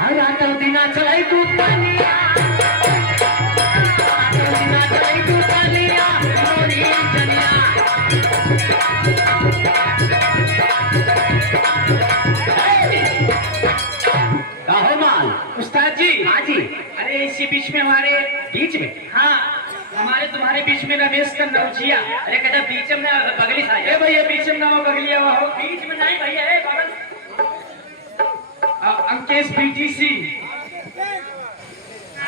हर आकल दिना चलाई तू पानिया, आकल दिना चलाई तू पानिया, मोरी जनिया। कहो माल उस्ताद जी। हाँ जी। अरे इसी बीच में हमारे बीच में हाँ हमारे तुम्हारे बीच में रमेश का नौजिया। अरे कहते बीच में बगली था ए भैया बीच में ना हो बगलिया हुआ हो। बीच में नहीं भैया है बगल अंकेश बीटीसी।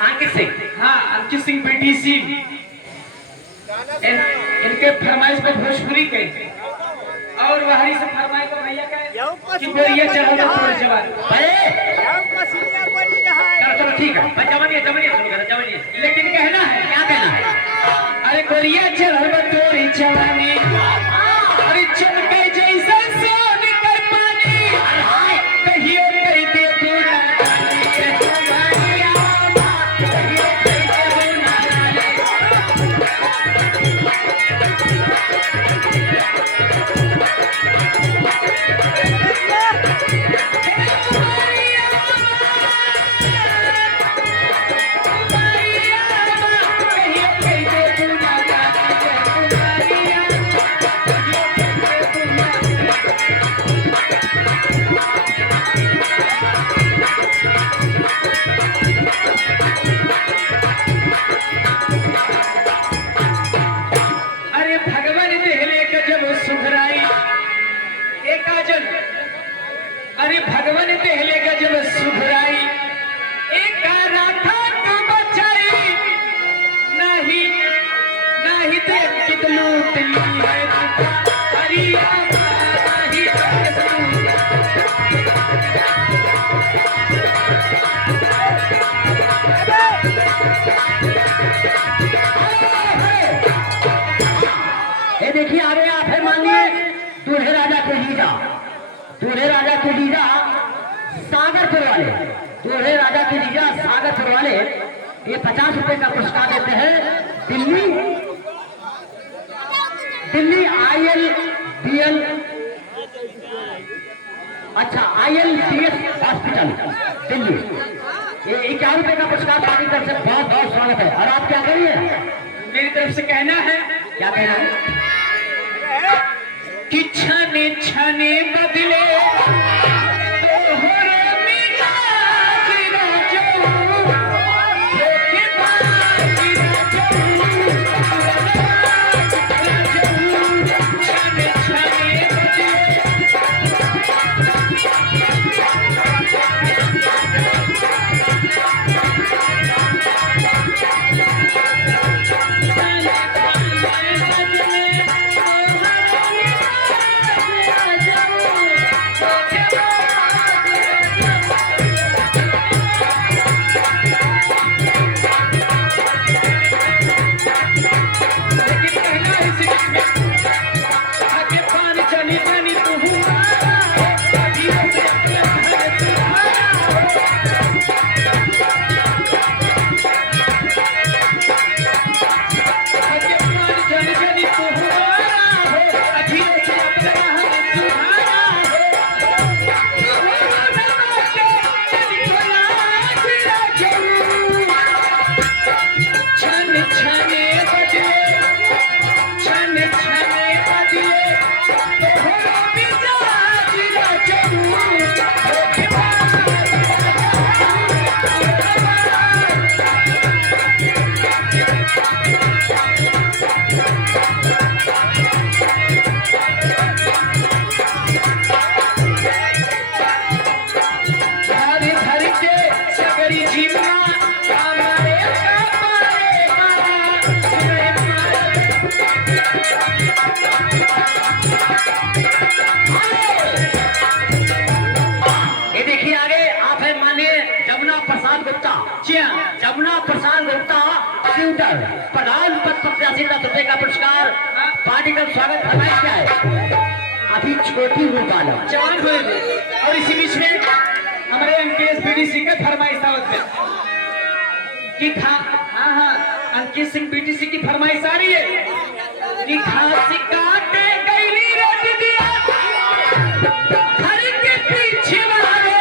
अंकित सिंह। हाँ अंकित सिंह बीटीसी। इनके फरमाइश पे भोजपुरी के और वहां से फरमाइश को भैया का कि बोरिया चढ़ा दो पूरे जवान। चलो ठीक है जवानी जवानी लेकिन कहना है क्या कहना है? अरे गोरिया चढ़ा दो तोरी जवानी, अरे चमके जैसा सोने कर पानी, कहियो कह दे तू ना अरे भगवान पहले गजब सुधराई, एक राधा को बचाई, नहीं नहीं देख कितनू दिल्ली है हरिया नहीं ये देखिए आगे आप है मानिए दूल्हे राजा के जीजा, दूल्हे राजा के जीजा सागरपुर वाले, दूल्हे राजा के जीजा सागरपुर वाले ये 50 रुपए का पुरस्कार देते हैं दिल्ली दिल्ली ILBL अच्छा ILTS हॉस्पिटल दिल्ली। ये 51 रुपए का पुरस्कार पाने की तरफ से बहुत बहुत स्वागत है। और आप क्या करिए? मेरी तरफ से कहना है, क्या कहना है कि छने छने बदले जमुना प्रसाद गुप्ता ट्यूटर प्रधान पद प्रत्याशी 10 रुपए का पुरस्कार पार्टी का स्वागत फरमाइश क्या है? अभी छोटी हूँ बालक जवान हुए और इसी बीच में हमारे अंकेश बीटीसी का फरमाइश था कि हाँ अंकित सिंह बीटीसी की फरमाइश आ रही है कि खांसी काटे गई रख दिया घर के पीछे वाले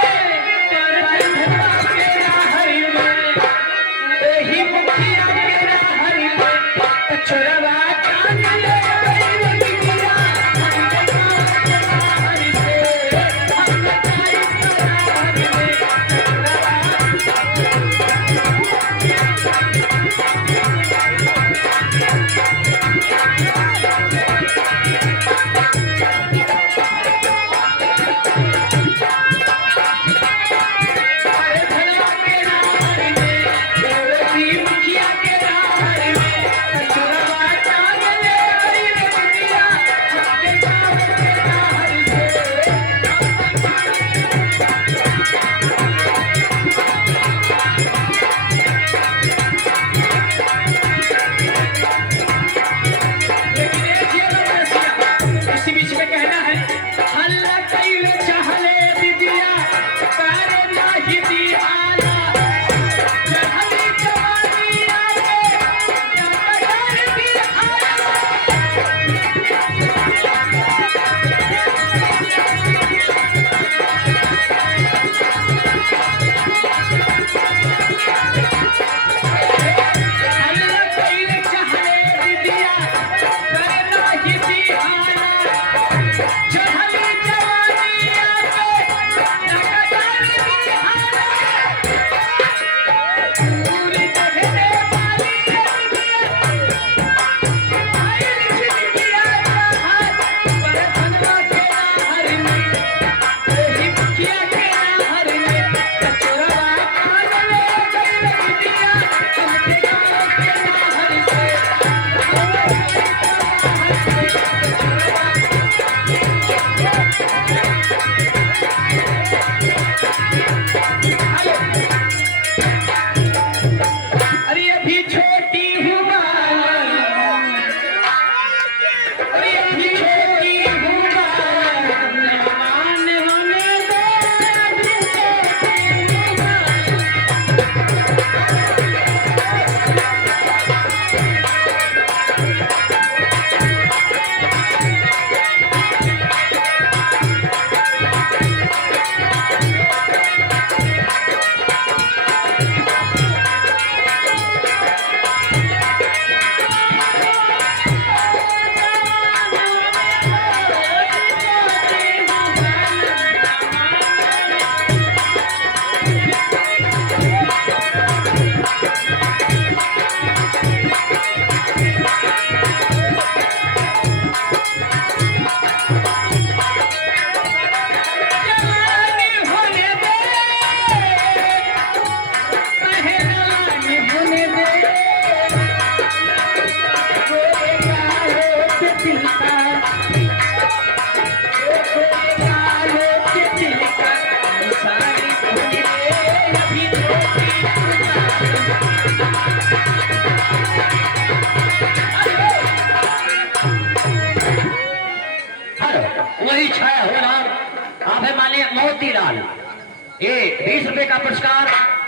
ये 20 रुपए का पुरस्कार।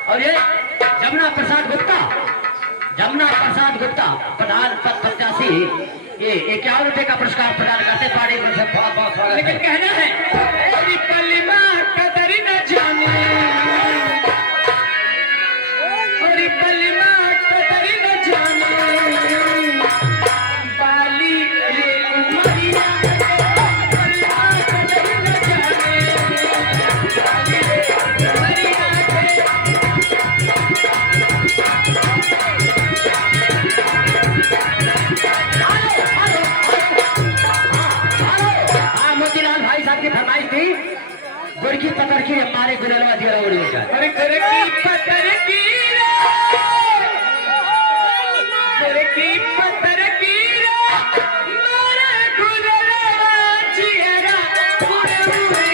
और ये जमुना प्रसाद गुप्ता, जमुना प्रसाद गुप्ता प्रधान पद प्रत्याशी, ये 51 रुपए का पुरस्कार प्रदान करते पार्टी में से बहुत बहुत स्वागत। लेकिन कहना है तेरी पलिमा कदर न जाने, तेरी पलिमा कदर न जाने, बाली ले उमरिया पलिमा कदर न जाने, बाली ले उमरिया मोतीलाल भाई साहब की फरमाइश थी, गुरकी पकड़ की हमारे गुलरवा दिया उड़ी का। अरे गुरकी पत्थर की रे, गुरकी पत्थर की रे, मारे गुलरवा जियरा उड़े उड़े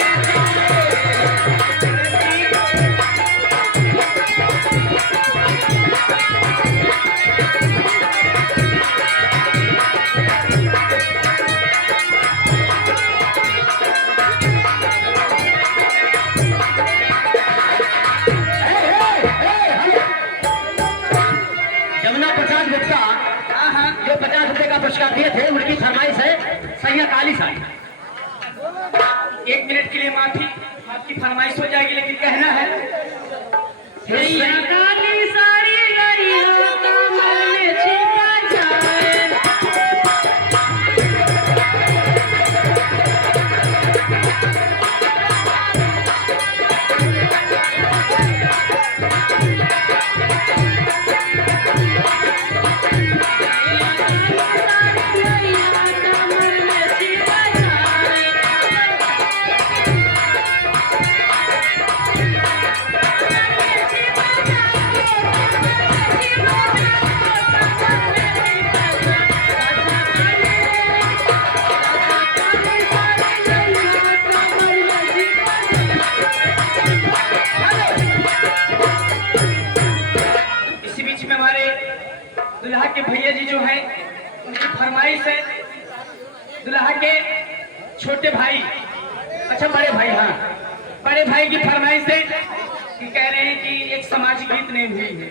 जमुना प्रसाद गुप्ता जो 50 रुपए का पुरस्कार दिए थे, उनकी फरमाइश है सैया काली साड़ी। 1 मिनट के लिए माफी, आपकी फरमाइश हो जाएगी, लेकिन कहना है सैया काली साड़ी लड़िया कमल छिपा जाए। इसी बीच में हमारे दुल्हा के भैया जी जो हैं, उनकी फरमाइश है दुल्हा के छोटे भाई, अच्छा बड़े भाई, हाँ बड़े भाई की फरमाइश है कि कह रहे हैं कि एक सामाजिक गीत नहीं हुई है,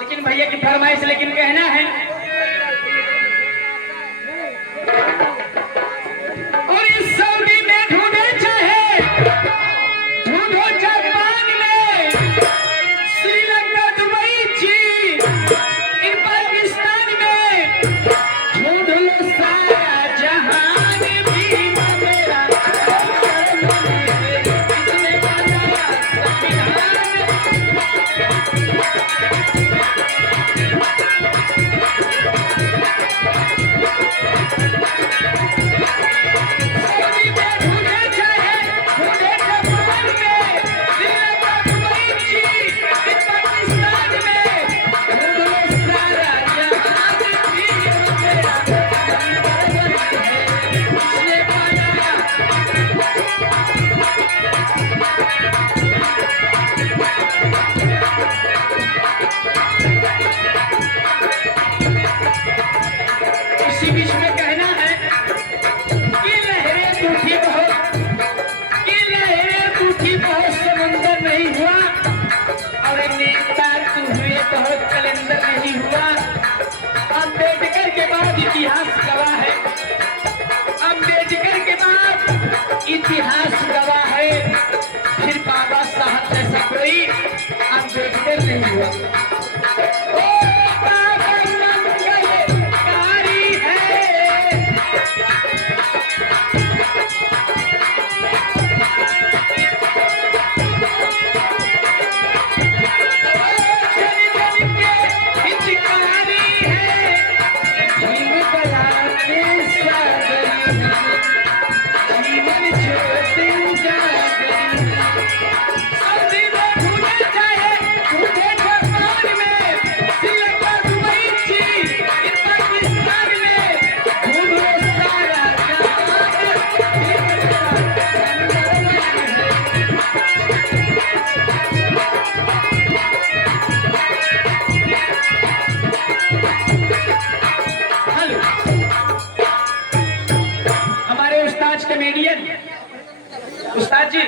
लेकिन भैया की फरमाइश, लेकिन कहना है और इस सऊदी में ढूंढे चाहे ढूंढो जापान में, श्रीलंका दुबई चीन इन पाकिस्तान में, ढूंढ लो सारा जहान भी मेरा इसमें बनाया सऊदी में ढूंढे चाहे ढूंढे जापान में, श्रीलंका दुबई चीन इन पाकिस्तान में, ढूंढ लो सारा जहान भी मेरा इसमें बनाया। इसी बीच में कहना है कि लहरें टूटी बहुत, कि लहरें टूटी बहुत, समंदर नहीं हुआ, और नेता तू हुए बहुत, कैलेंडर नहीं हुआ। अम्बेडकर के बाद इतिहास गवाह है, अम्बेडकर के बाद इतिहास गवाह है, फिर बाबा साहब जैसा कोई अम्बेडकर नहीं हुआ। ओ बाबा मंगलकारी है, जन जन के हितकारी है, भीम बलाने सागरी, जीवन ज्योति जागरी। सऊदी में ढूंढे चाहे ढूंढे जापान में, श्रीलंका दुबई चीन इन पाकिस्तान में, ढूंढ लो सारा जहान भी मेरा हेलो, हमारे उस्ताद कॉमेडियन, उस्ताद जी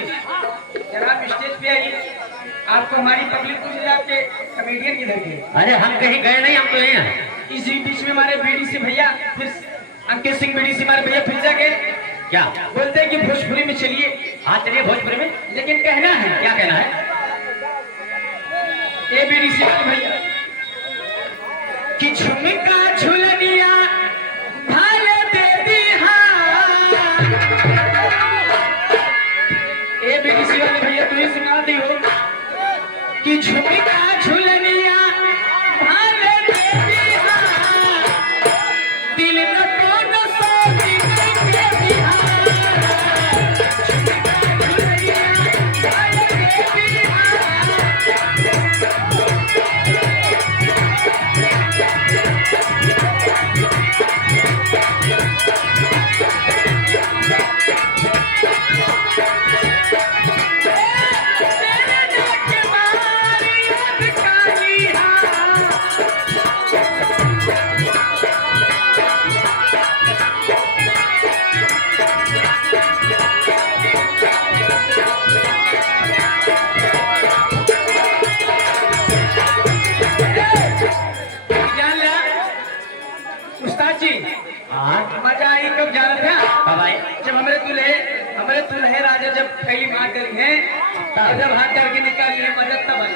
जरा आप स्टेज पे आइए। आपको हमारी पब्लिक पूछ रही है आपके कमेडियन किधर गए। अरे हम कहीं गए नहीं, हम तो यही हैं। इसी बीच में हमारे बीडीसी भैया फिर अंकित सिंह बीडीसी हमारे भैया फिर जा गए। क्या बोलते हैं कि भोजपुरी में चलिए। हाँ चलिए भोजपुरी में। लेकिन कहना है क्या कहना है? ए बीडीसी वाले भैया कि झुमका झुलनिया भाल दे दिहा। ए बीडीसी वाले भैया तू ही सुना दी हो कि झुमका झुलनिया भाल दे दिहा, दिल न तो न सो दे दिहा। झुमका झुलनिया भाल दे दिहा। मजा आई कब जाना था? कब आए? जब हमारे दुल्हे राजा जब पहली बात करी है जब हाथ करके निकाली है मदद तब आई।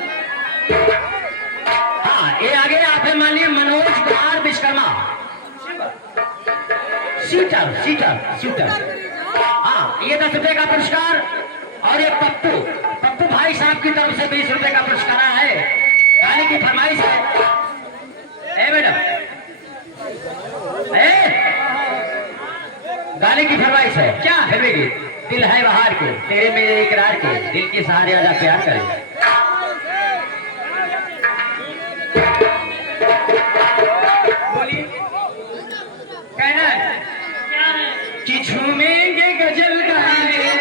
हाँ ये आगे आप है माननीय मनोज कुमार विश्वकर्मा, शूटर। हाँ ये 10 रुपए का पुरस्कार और ये पप्पू भाई साहब की तरफ से 20 रुपए का पुरस्कार है। गाने की फरमाइश है मैडम, गाने की फरमाइश है। क्या है मेरी? दिल है बहार के, तेरे मेरे इकरार के, दिल के सहारे आजा प्यार करे। बोलिए कहना है कि झूमेंगे गजल गाएंगे,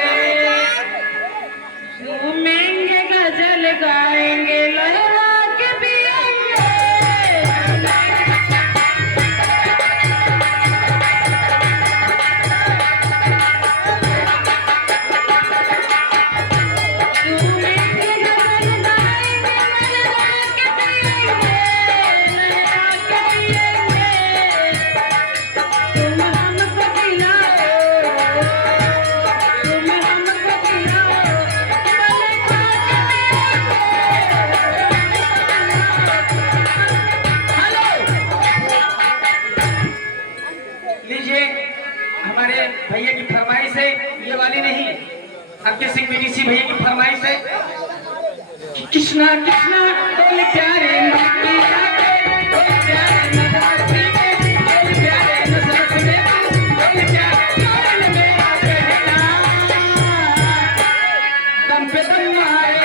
झूमेंगे गजल गाएंगे, लहरा के पिएंगे। हमारे भैया की फरमाइश है, ये वाली नहीं, अंकित सिंह बीडीसी भैया की फरमाइश है कि कृष्णा कृष्णा बोल प्यारे नबी आके, बोल प्यारे नदासी के, बोल प्यारे नसरत में, बोल प्यारे बोल मेरा कहना, दम पे दम मारे।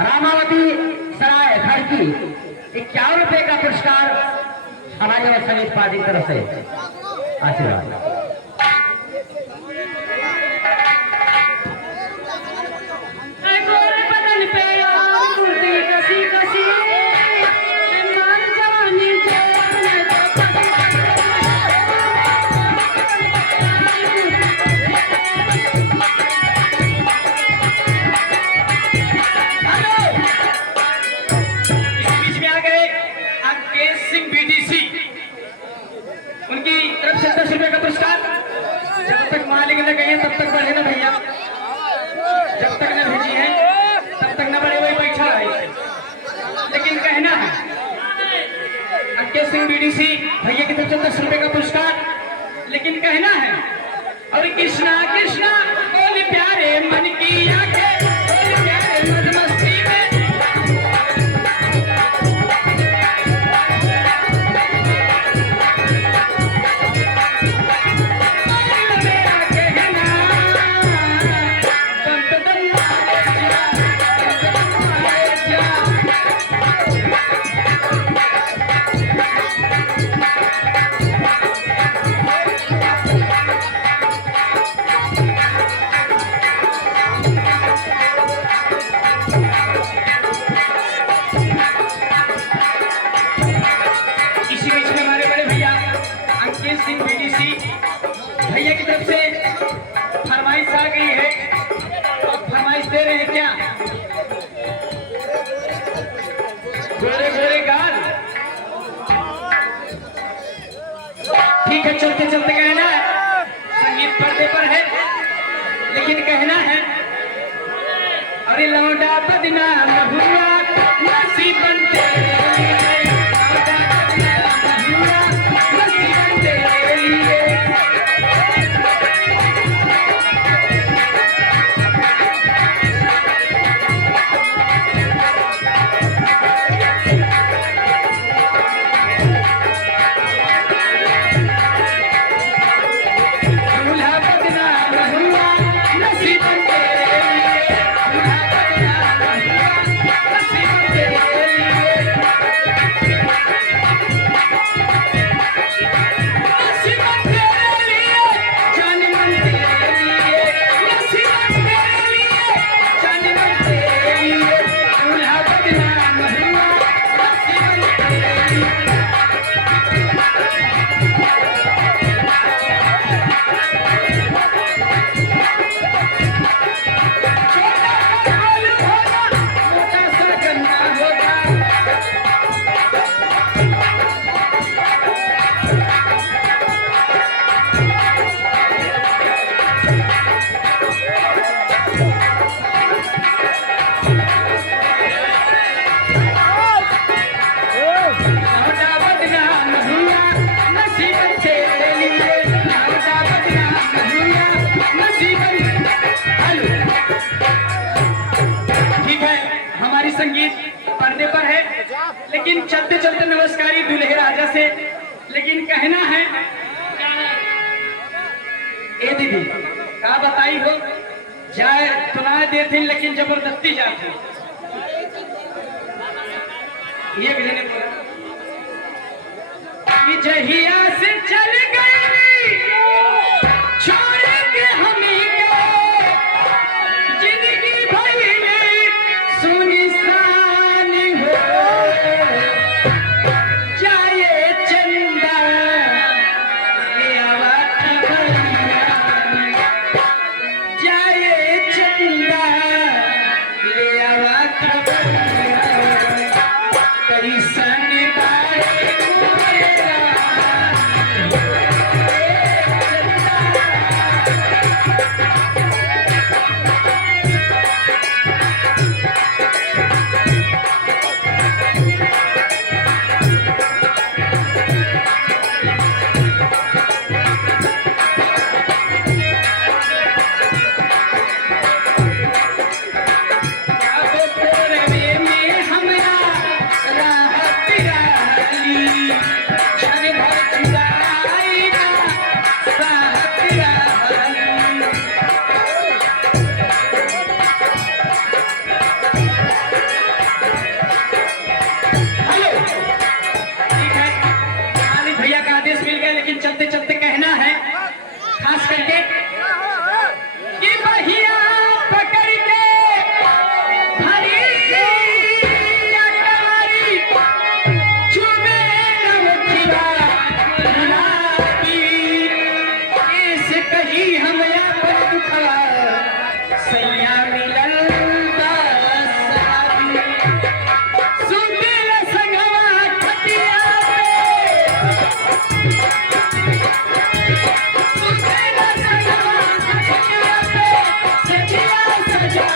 रामावती सराय खड़की 51 रुपए का पुरस्कार हमारी और संगीत पार्टी की तरफ से आशीर्वाद। उनकी तरफ से 10 रुपए का पुरस्कार जब तक न भेजी है तब तक न बड़े वही बैठा है। लेकिन कहना है अंकित सिंह बीडीसी भैया की तरफ से 10 रुपए का पुरस्कार। लेकिन कहना है और कृष्णा कृष्णा बोल प्यारे मन की आंखें, बोल प्यारे मद मस्ती में। इसी बीच में हमारे बड़े भैया अंकित सिंह बीडीसी भैया की तरफ से फरमाइश आ गई है। अब फरमाइश दे रहे हैं क्या? गोरे गोरे गाल। ठीक है, चलते चलते कहना है संगीत पर्दे पर है, लेकिन कहना है अरे लौंडा बदनाम हुआ नसीबन तेरे लिए, लौंडा बदनाम हुआ नसीबन तेरे लिए। दूल्हा बदनाम हुआ नसीबन तेरे लिए, दूल्हा बदनाम हुआ नसीबन तेरे लिए। नसीबन तेरे लिए, जान मन तेरे लिए, नसीबन तेरे लिए, जान मन तेरे लिए। दूल्हा बदनाम हुआ नसीबन तेरे लिए। छोटा सा फल होगा, मोटा सा गन्ना होगा। लौंडा बदनाम हुआ नसीबन तेरे लिए, लौंडा बदनाम हुआ नसीबन। हेलो, ठीक है, हमारी संगीत पर्दे पर है, लेकिन चलते चलते नमस्कारी दूल्हे राजा से। लेकिन कहना है ए दीदी का बताई हो जाए तो ना देते, लेकिन जबरदस्ती जाते। ये भी जने बोला कि जहिया से चल गई छोड़ के हमी के, जिंदगी भई में सुनसान हो जाए चंदा ले आवा खबरिया, जाए चंदा ले आवा खबरिया। कैसन बारे मोरे राम,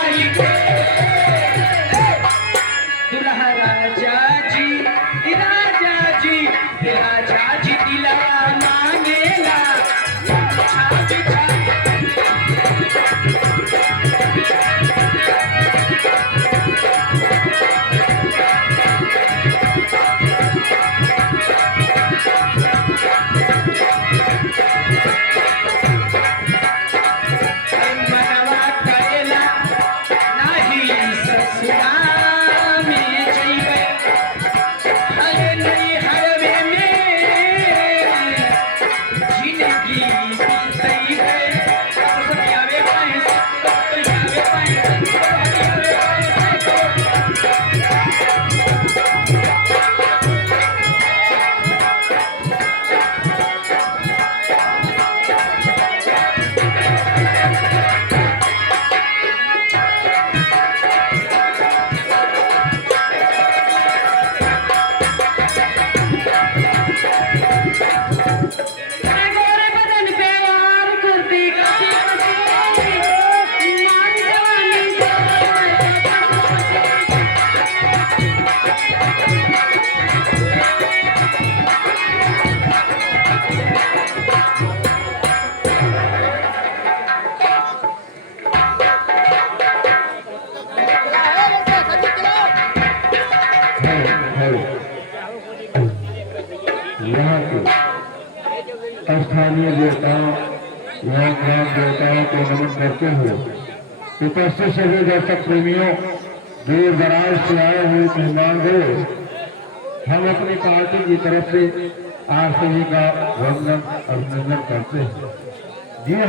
आई के दुल्हा राजा जी दिलवा मांगेला छाती मनवा करेला नाही ससुरा में जइबे हरे नहीं हरवे में जिंदगी बीतइबे सब आवे पाए सब आवे पाए गोरे बदन पे वार कुर्ती कसी मारी जवानी यहाँ के स्थानीय देवताओं यहाँ ग्राम देवताओं को नमन करते हुए उपस्थित सभी दर्शक प्रेमियों दूर दराज से आए हुए मेहमान गए हम अपनी पार्टी की तरफ से आप सभी का वंदन अभिनंदन करते हैं। जी हाँ।